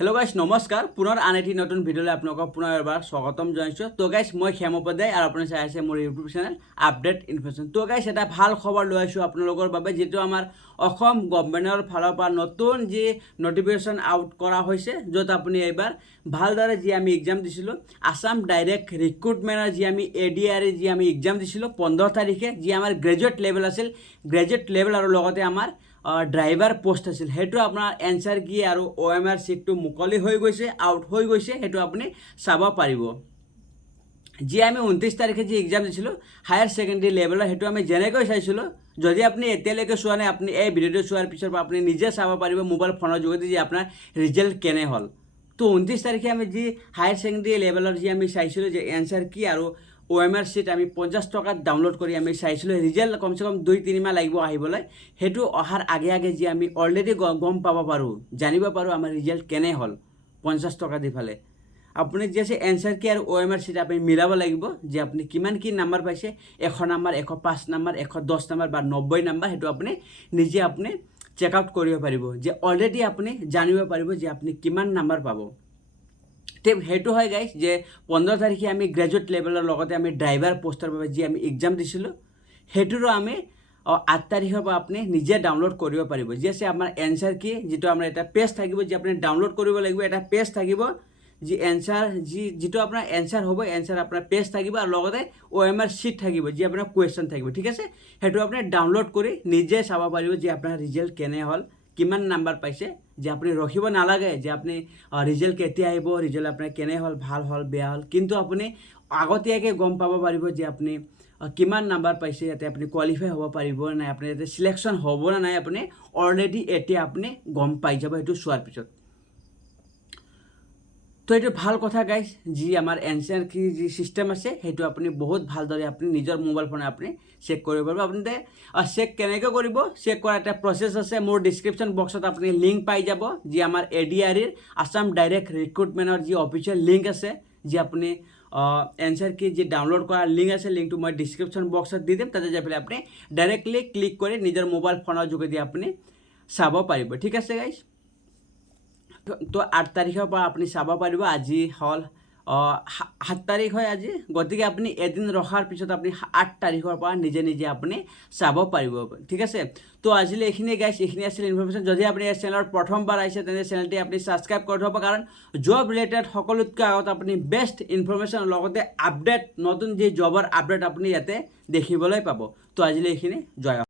hello guys नमस्कार पुनः आन एटी नतुन भिडिओले आपलोকক पुनः एबार स्वागतम जनाइছো तो गाइस মই ক্ষেমপদায় আৰু আপুনি চাই আছে মোৰ ইউটিউব চেনেল আপডেট ইনফৰমেশ্যন তো গাইস এটা ভাল খবৰ লৈ আছো আপোনালোকৰ বাবে যেটো আমাৰ অসম গভৰ্ণমেন্টৰ ফালৰ পৰা নতুন যি নটিফিকেশন আউট কৰা হৈছে যত আপুনি এবাৰ ভালদৰে যি আমি এক্সাম দিছিলো আসাম ডাইৰেক্ট ৰিক্ৰুটমেন্টৰ যি আমি এডিআৰ যি আমি এক্সাম দিছিলো 15 তাৰিখে যি আমাৰ গ্ৰেজুৱেট লেভেল আছিল গ্ৰেজুৱেট লেভেল আৰু লগতে আমাৰ ড্ৰাইভাৰ পোষ্ট আছিল হেতু আপোনাৰ এনসাৰ কি আৰু ওএমআৰ সিটটো মুকলি হৈ গৈছে আউট হৈ গৈছে হেতু আপুনি চাব পাৰিব যি আমি 29 তাৰিখে যি এক্সাম দিছিলো হায়াৰ সেকেন্ডাৰী লেভেলৰ হেতু আমি জেনেকৈ চাইছিলো যদি আপুনি এতিয়ালৈকে চোৱা নাই আপুনি এই ভিডিওটো চোৱাৰ পিছৰ পৰা আপুনি নিজে চাব পাৰিব মোবাইল ফোনৰ যোগেদি যে আপোনাৰ ৰিজাল্ট কেনে হ'ল তো 29 তাৰিখে আমি যি হায়াৰ সেকেন্ডাৰী লেভেলৰ যি আমি চাইছিলো যে এনসাৰ কি আৰু ওএমআৰ সিট আমি 50 টকাত ডাউনলোড কৰি আমি চাইছিলো ৰিজাল্ট কমসে কম 2-3 মাহ লাগিব আহিবলৈ হেতু অহাৰ আগে আগে যি আমি অলৰেডি গম পাব পাৰো জানিব পাৰো আমাৰ ৰিজাল্ট কেনে হ'ল 50 টকা দি ফালে আপুনি যেছে এনসাৰ কি আৰু ওএমআৰ সিট আপুনি মিলাব লাগিব যে আপুনি কিমান কি নাম্বাৰ পাইছে 100 নাম্বাৰ 105 নাম্বাৰ 110 নাম্বাৰ বা 90 নাম্বাৰ হেতু আপুনি নিজে আপুনি চেক আউট কৰিব পাৰিব যে অলৰেডি আপুনি জানিব পাৰিব যে আপুনি কিমান নাম্বাৰ পাব টেপ হেতু হয় গাইস যে 15 তাৰিখে আমি গ্ৰেজুৱেট লেভেলৰ লগতে আমি ড্ৰাইভাৰ পোষ্টৰ বাবে যি আমি এক্সাম দিছিলো হেতুৰো আমি 8 তাৰিখৰ পৰা আপুনি নিজে ডাউনলোড কৰিব পাৰিব যেছে আমাৰ এনসাৰ কি যেটো আমাৰ এটা পেজ থাকিব যে আপুনি ডাউনলোড কৰিব লাগিব এটা পেজ থাকিব যি এনসাৰ যেটো আপোনাৰ এনসাৰ হ'ব এনসাৰ আপোনাৰ পেজ থাকিব আৰু লগতে ওএমআৰ সিট থাকিব যি আপোনাৰ কোৱেশ্চন থাকিব ঠিক আছে হেতু আপুনি ডাউনলোড কৰি নিজে চাব পাৰিব যে আপোনাৰ ৰিজাল্ট কেনে হ'ল কিমান নাম্বাৰ পাইছে যে আপুনি ৰখিব নালাগে যে আপুনি ৰিজাল্ট কেতিয়া আহিব ৰিজাল্ট আপোনাৰ কেনে হ'ল ভাল হ'ল বেয়া হ'ল কিন্তু আপুনি আগতীয়াকৈ গম পাব পাৰিব যে আপুনি কিমান নাম্বাৰ পাইছে ইয়াতে আপুনি কোৱালিফাই হ'ব পাৰিব না আপুনি ইয়াতে সিলেকশন হ'ব না নাই আপুনি অলৰেডি এতিয়া আপুনি গম পাই যাব হেতু চোৱাৰ পিছত তো এটা ভাল কথা গাইস যি আমাৰ এনসাৰ কি যি সিস্টেম আছে হেতু আপুনি বহুত ভালদৰে আপুনি নিজৰ মোবাইল ফোনে আপুনি চেক কৰিব পাৰিব আপুনি চেক কেনেকৈ কৰিব চেক কৰা এটা প্ৰসেস আছে মোৰ ডেসক্ৰিপচন বক্সত আপুনি লিংক পাই যাব যি আমাৰ এডিআৰ এৰ আসাম ডাইৰেক্ট ৰিক্ৰুটমেন্টৰ যি অফিচিয়েল লিংক আছে যি আপুনি এনসাৰ কি যি ডাউনলোড কৰাৰ লিংক আছে লিংকটো মই ডেসক্ৰিপচন বক্সত দি দিম তাতে যাই পেলাই আপুনি ডাইৰেক্টলি ক্লিক কৰি নিজৰ মোবাইল ফোনৰ যোগেদি আপুনি চাব পাৰিব ঠিক আছে গাইস তো 8 তাৰিখৰ পৰা আপুনি চাব পাৰিব আজি হল 7 তাৰিখ হয় আজি গতিকে আপুনি এদিন ৰখাৰ পিছত আপুনি 8 তাৰিখৰ পৰা নিজে নিজে আপুনি চাব পাৰিব ঠিক আছে তো আজিলে এইখিনি গাইস এইখিনি আছিল ইনফৰমেশ্যন যদি আপুনি এই চেনেলৰ প্ৰথমবাৰ আহিছে তেনে চেনেলটি আপুনি সাবস্ক্ৰাইব কৰি থব কাৰণ জব ৰিলেটেড সকলোতকৈ আগত আপুনি বেষ্ট ইনফৰমেশ্যন লগতে আপডেট নতুন যি জবৰ আপডেট আপুনি ইয়াতে দেখিবলৈ পাব তো আজিলে এইখিনি জয়